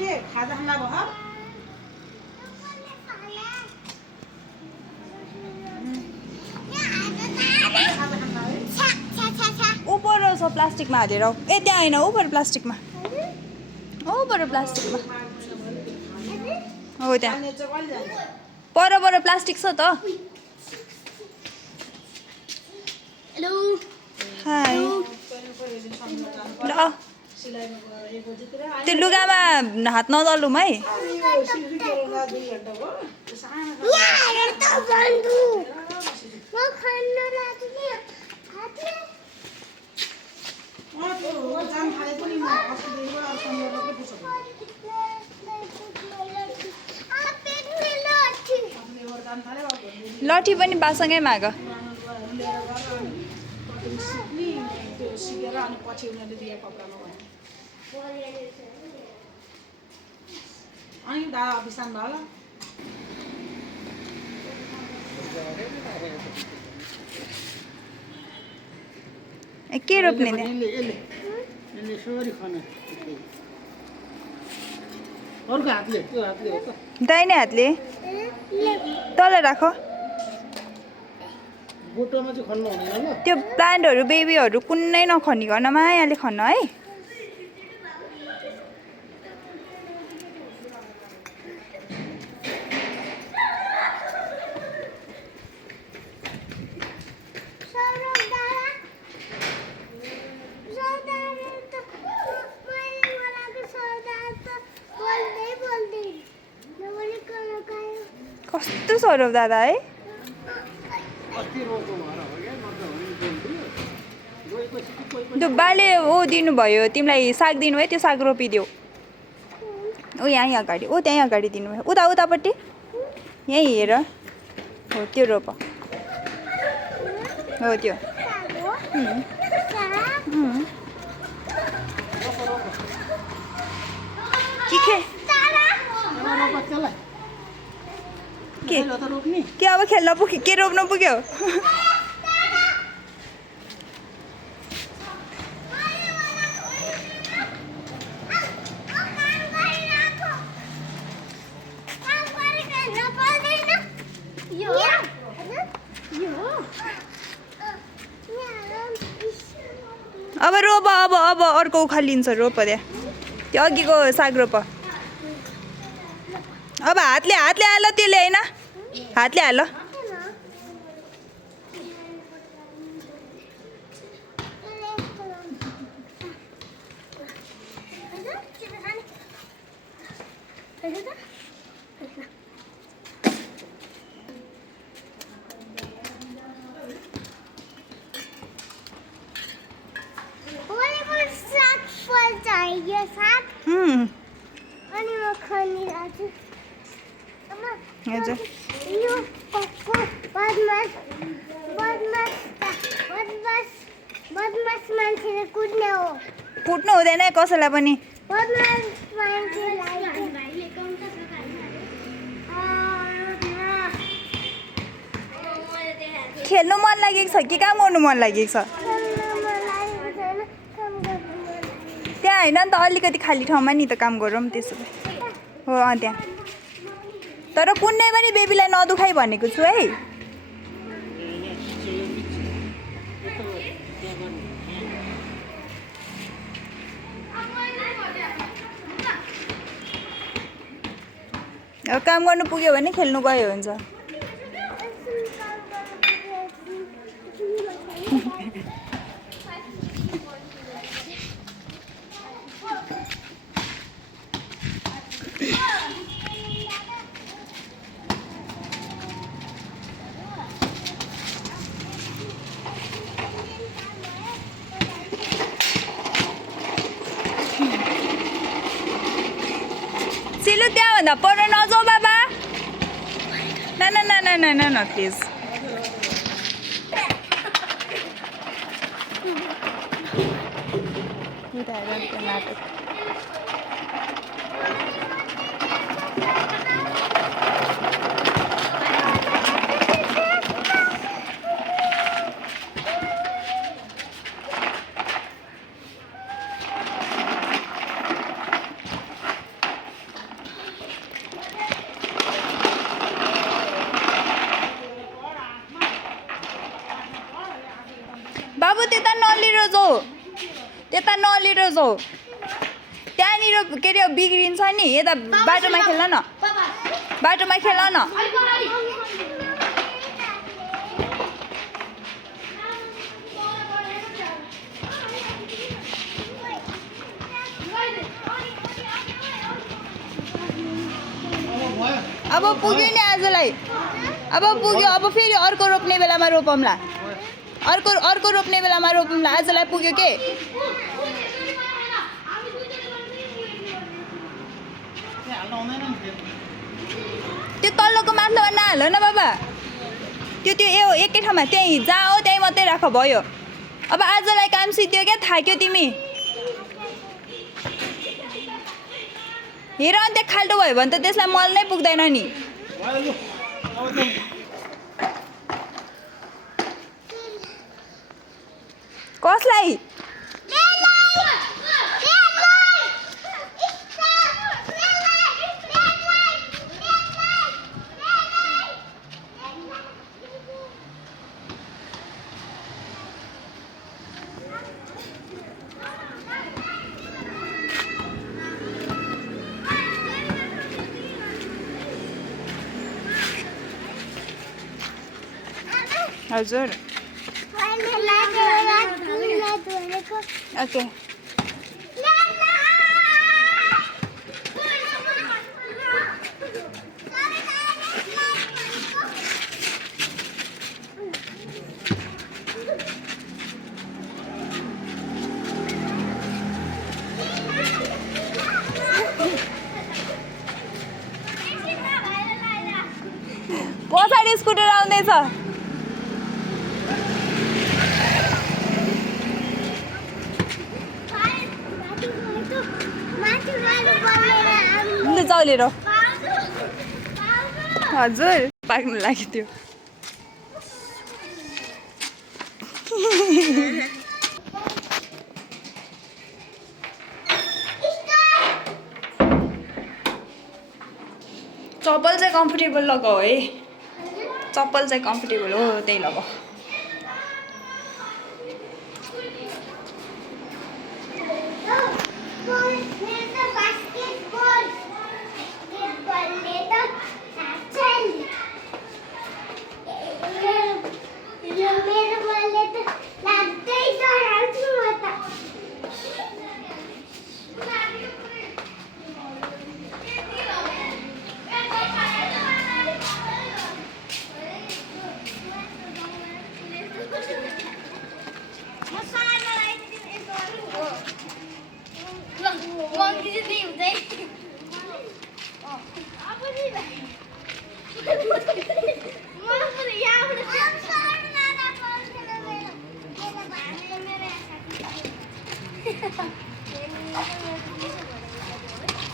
के खाजा खाना भयो ऊपर छ प्लास्टिकमा हालेर ए त्यहाँ हैन ऊपर प्लास्टिकमा ऊपर प्लास्टिकमा हो त्यहाँ पर प्लास्टिक छ त हेलो हाय ल त्यो लुगामा हात नदलौँ है लठी पनि बासँगै माग सिकेर अनि पछि उनीहरूले दिए कपडामा अनि दादा बिसान भयो होला के रोप्ने दाहिने हातले तल राख त्यो प्लान्टहरू बेबीहरू कुनै नखनिकन मायाले खन्न है कस्तो सौरभ दादा है त्यो बाले ओ दिनुभयो तिमीलाई साग दिनु है त्यो साग रोपिदेऊ ओ यहीँ अगाडि ओ त्यहीँ अगाडि दिनुभयो उता उतापट्टि यहीँ हेर हो त्यो रोप हो त्यो के अब खेल्न पुग्यो के रोप्नु पुग्यो अब रोप अब अर्को उखालिन्छ रोप त्यहाँ त्यो अघिको साग रोप अब हातले हाल त्यसले होइन हातले हाल कुट्नु हुँदैन कसैलाई पनि खेल्नु मन लागेको छ कि काम गर्नु मन लागेको छ त्यहाँ होइन नि त अलिकति खाली ठाउँमा नि त काम गरौँ त्यसो भए हो त्यहाँ तर कुनै पनि बेबीलाई नदुखाइ भनेको छु है अब काम गर्नु पुग्यो भने खेल्नु गयो हुन्छ सिलु त्यहाँभन्दा पर नजाऊ बाबा न प्लिज बाबु त्यता नलिएर जाऊ त्यता नलिएर जाऊ त्यहाँनिर के अरे बिग्रिन्छ नि यता बाटोमा खेल न बाटोमा खेल न अब पुग्यो नि आजलाई अब पुग्यो अब फेरि अर्को रोप्ने बेलामा रोपौँला अर्को रोप्ने बेलामा रोपौँला आजलाई पुग्यो के त्यो तल्लोको माथिल्लोमा नहाल न बाबा त्यो एकै ठाउँमा त्यहीँ जहाँ हो त्यहीँ मात्रै राख भयो अब आजलाई काम सिद्धियो क्या थाक्यो तिमी हेर अन्त खाल्टो भयो भने त त्यसलाई मल नै पुग्दैन नि कसलाई हजुर ओके पछाडि स्कुटर आउँदैछ चौलेर हजुर पाक्नु लागि थियो चप्पल चाहिँ कम्फर्टेबल लगाऊ है चप्पल चाहिँ कम्फर्टेबल हो त्यही लगाऊ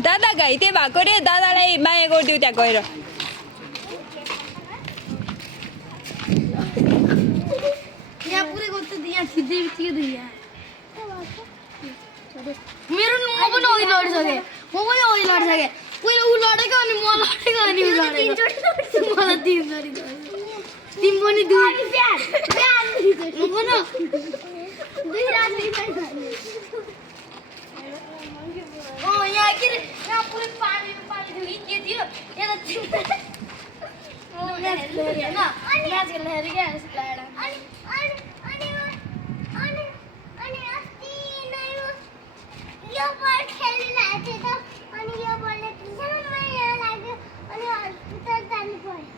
दादा घाइते भएको रे दादालाई माया गरिदिऊ त्यहाँ गएर मेरो म पनि अघि लडिसकेँ पहिला ऊ लडेको अनि म लडेको अनि ऊ लडेको मलाई तिमीचोटि तिमी पनि यहाँ के अरे यहाँ पुरै पानी थियो कि के थियो यता म्याच खेल्दाखेरि क्या यो बल खेलिरहेको थियो त अनि यो बलले झ्याम्मै यहाँ लाग्यो अनि हस्पिटल जानु पर्यो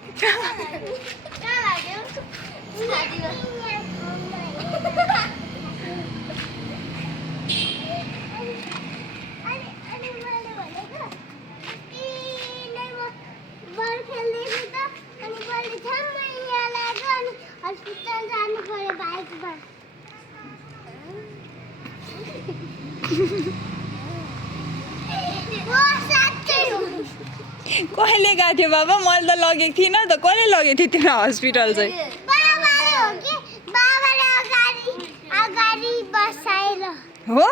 कहाँ लाग्यो छातीमा अनि मैले भनेको बल खेल्दैछु त अनि बलले झ्याम्मै यहाँ लाग्यो अनि हस्पिटल जानु पर्यो बाइकमा कहिले गएको थियो बाबा मैले त लगेको थिइनँ त कसले लगेको थियो तिम्रो हस्पिटल चाहिँ हो